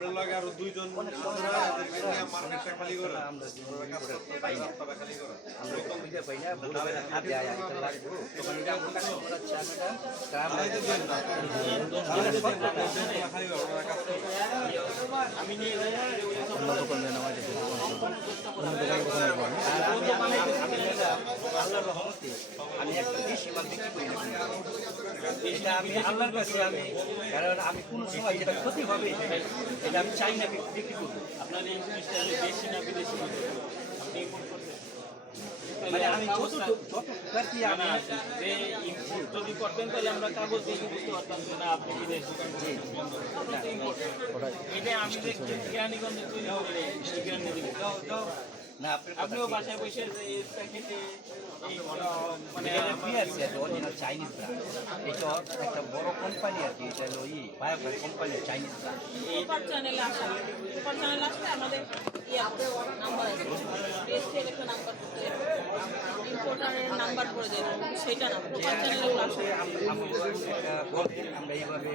আরো দুইজন মার্কেটটা খালি করে আমরা পাই না খালি করে আমরা কম দিতে পাই না বড় বড় খাতে আয় আমি তো লাগবো তখন এটা আমরা কাজ করাচ্ছি আমরা কাম লাগে দেন না খালি করে কাজ করে আমি নিয়ে অন্য দোকানে নেওয়া যেতে অন্য দোকানে আর আমি আল্লাহর রহমতে আমি একটা বেশি মাল বিক্রি করি না এটা আমি আল্লাহর কাছে আমি কারণ আমি কোনো সময় যেটা ক্ষতি হবে এটা আমি চাই না বিক্রি করবো আপনার এই জিনিসটা দেশি না বিদেশি আপনি ইম্পোর্ট করবেন মানে আমি যতটুকু আমি যে ইম্পোর্ট যদি করতেন তাহলে আমরা কাগজ দেখে বুঝতে পারতাম যে না আপনি বিদেশি ইম্পোর্ট এটা আমি দেখছি জ্ঞানীগঞ্জে তৈরি করে জ্ঞানী দিব না আপনিও বাসায় বসে এই প্যাকেটে এই মানে বিআরসি আছে অরিজিনাল চাইনিজ ব্র্যান্ড এটা একটা বড় কোম্পানি আর কি এটা হলো বায়োকর কোম্পানি চাইনিজ ব্র্যান্ড সুপার চ্যানেলে আসলে আমাদের নাম্বার আছে এসটিএল একটা নাম্বার করতে ইম্পোর্টারের নাম্বার করে দেয় সেটা না সুপার চ্যানেলে আসলে আমরা এইভাবে